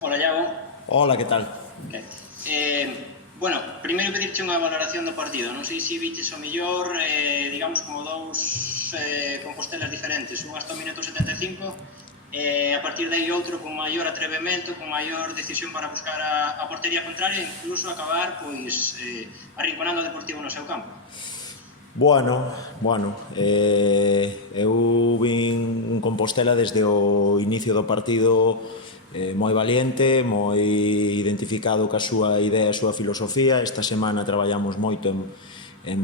Hola, Iago. Hola, que tal? Okay. Bueno, primeiro pedirche unha valoración do partido. Non sei se viches o mellor, digamos, como dous Compostelas diferentes. Un hasta o minuto 75, a partir de aí outro con maior atrevemento, con maior decisión para buscar a portería contraria e incluso acabar arrinconando o Deportivo no seu campo. Bueno, eu vin un Compostela desde o inicio do partido moi valiente, moi identificado ca súa idea, a súa filosofía. Esta semana traballamos moito en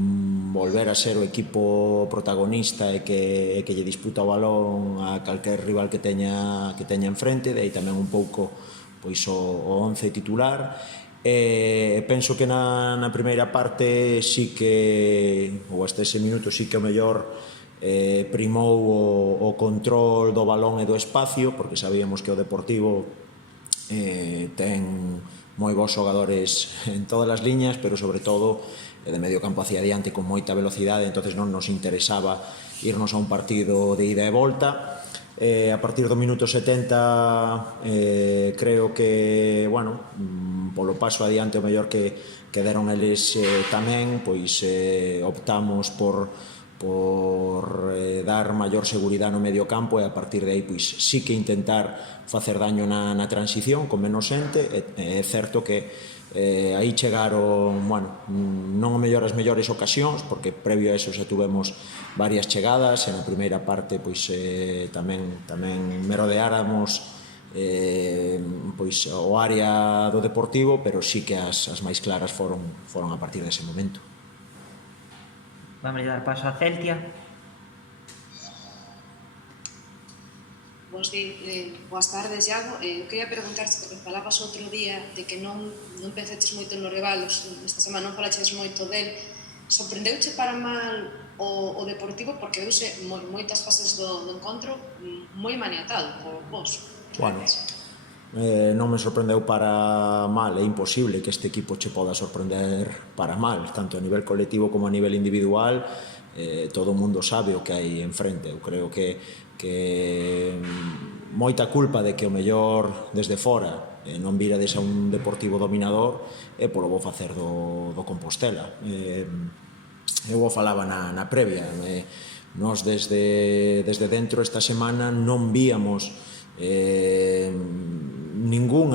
volver a ser o equipo protagonista e que lle disputa o balón a calquer rival que teña enfrente, de aí tamén un pouco pois o 11 titular. Penso que na primeira parte sí que, ou hasta ese minuto, sí que o mellor primou o control do balón e do espacio, porque sabíamos que o Deportivo ten moi bons xogadores en todas as liñas, pero sobre todo de medio campo hacia adiante con moita velocidade, entonces non nos interesaba irnos a un partido de ida e volta. A partir do minuto 70 creo que, bueno, polo paso adiante o mellor que deron eles tamén, pois optamos por dar maior seguridade no medio campo e a partir de aí pois sí que intentar facer daño na transición con menos xente. É certo que aí chegaron, bueno, non o mellor as mellores ocasións, porque previo a eso xa tuvemos varias chegadas, e na primeira parte pois tamén merodeáramos pois o área do Deportivo, pero sí que as máis claras foron a partir dese momento. Vamos a dar paso a Celtia. Boas tardes, Iago. Eu queria preguntarche, porque falabas outro día de que non pensaches moito no rival, esta semana non falaches moito del. Sorprendeuche para mal o Deportivo, porque veuse moitas fases do encontro moi maniatado por vos. Bueno, non me sorprendeu para mal, é imposible que este equipo che poda sorprender para mal, tanto a nivel colectivo como a nivel individual. Todo o mundo sabe o que hai enfrente. Eu creo que moita culpa de que o mellor desde fora non virades a un Deportivo dominador é polo bo facer do Compostela. Eu o falaba na previa, nós desde dentro esta semana non víamos ningún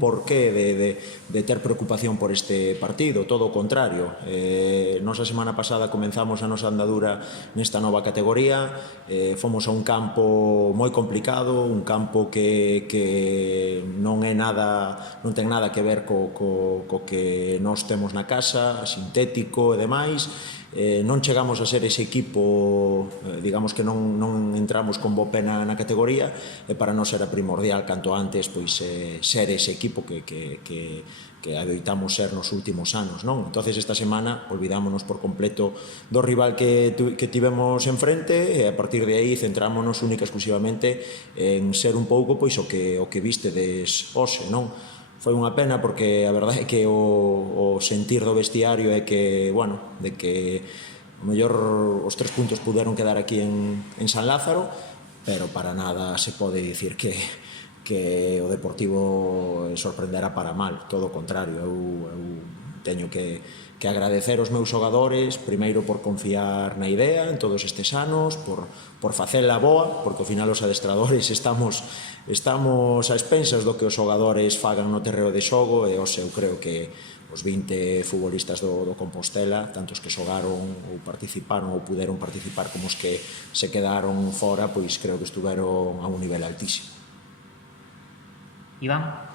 porqué de ter preocupación por este partido, todo o contrario. Nos a semana pasada comenzamos a nosa andadura nesta nova categoría, fomos a un campo moi complicado, un campo que non ten nada que ver co que nós temos na casa, sintético e demais. Non chegamos a ser ese equipo, digamos que non entramos con bo pé na categoría, e para nós era primordial canto antes pois ser ese equipo que adoitamos ser nos últimos anos, non? Entonces esta semana olvidámonos por completo do rival que tivemos enfrente, e a partir de aí centrámonos única e exclusivamente en ser un pouco pois o que vistedes hoxe, non? Foi unha pena porque a verdade é que o sentir do vestiario é que, bueno, de que o mellor os 3 puntos puderon quedar aquí en San Lázaro, pero para nada se pode dicir que o Deportivo sorprenderá para mal, todo o contrario. Eu teño que agradecer aos meus xogadores, primeiro por confiar na idea en todos estes anos, por facela boa, porque ao final os adestradores estamos a expensas do que os xogadores fagan no terreo de xogo, e eu creo que os 20 futbolistas do Compostela, tanto os que xogaron ou participaron ou puderon participar como os que se quedaron fora, pois creo que estuveron a un nivel altísimo. Iván.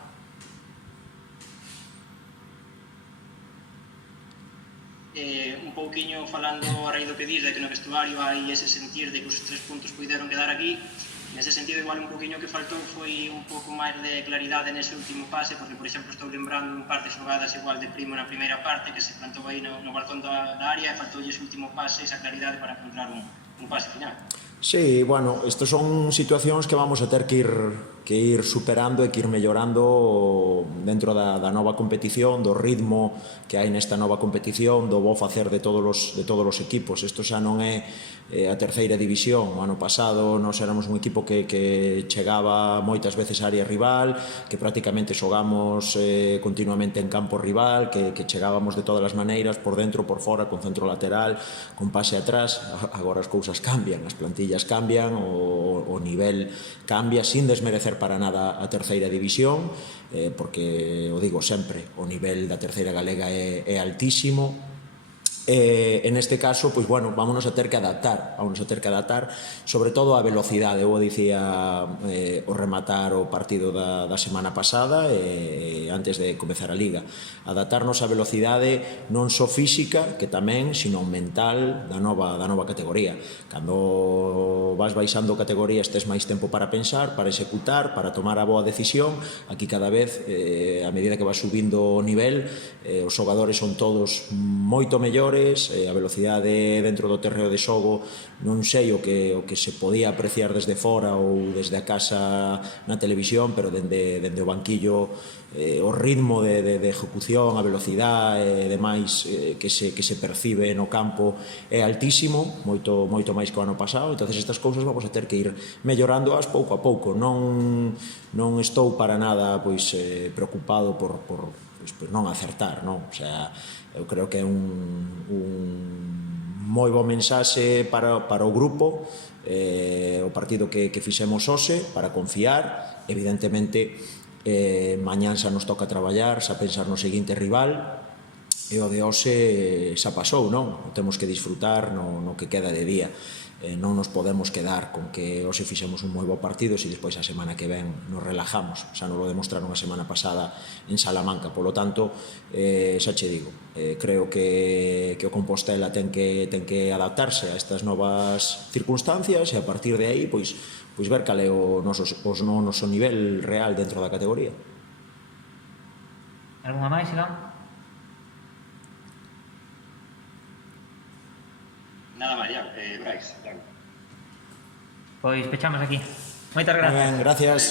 Un pouquiño falando a raíz do que dis de que no vestuario hai ese sentir de que os 3 puntos puideron quedar aquí. Nese sentido, igual un pouquiño que faltou foi un pouco máis de claridade nese último pase, porque, por exemplo, estou lembrando un par de xogadas igual de Primo na primeira parte, que se plantou aí no balcón da área, e faltou ese último pase, esa claridade para encontrar un pase final. Sí, bueno, estas son situacións que vamos a ter que ir ir superando e que ir mellorando dentro da nova competición, do ritmo que hai nesta nova competición, do bo facer de todos os equipos. Isto xa non é a terceira división. O ano pasado nós éramos un equipo que chegaba moitas veces á área rival, que prácticamente xogamos continuamente en campo rival, que chegábamos de todas as maneiras, por dentro, por fora, con centro lateral, con pase atrás. Agora as cousas cambian, as plantillas cambian, o nivel cambia, sin desmerecer para nada a terceira división, porque, o digo sempre, o nivel da terceira galega é altísimo. En este caso, pois, bueno, vámonos a ter que adaptar, sobre todo a velocidade. Eu dicía o rematar o partido da semana pasada, antes de comezar a Liga. Adaptarnos á velocidade non só física, que tamén, sino mental da nova categoría. Cando vas baixando categoría, estes máis tempo para pensar, para executar, para tomar a boa decisión. Aquí cada vez, a medida que vas subindo o nivel, os xogadores son todos moito mellores. A velocidade dentro do terreo de xogo non sei o que se podía apreciar desde fora ou desde a casa na televisión, pero dende o banquillo o ritmo de ejecución, a velocidade e demais que se percibe no campo é altísimo, moito máis que o ano pasado. Entonces estas cousas vamos a ter que ir mellorándoas pouco a pouco. Non estou para nada preocupado por non acertar, non? O sea, eu creo que é un moi bo mensaxe para o grupo, o partido que fixemos hoxe, para confiar. Evidentemente, mañán xa nos toca traballar, xa pensar no seguinte rival, e o de hoxe xa pasou, non? Temos que disfrutar no que queda de día. Non nos podemos quedar con que hoxe fixemos un moi bo partido e despois a semana que ven nos relajamos. Xa nos lo demostraron a semana pasada en Salamanca. Polo tanto, xa che digo, creo que o Compostela ten que adaptarse a estas novas circunstancias e a partir de aí pois ver cal é o noso nivel real dentro da categoría. Algunha máis, Iván? Nada máis, Brais. Pois pechamos aquí. Moitas gracias. Ben, gracias.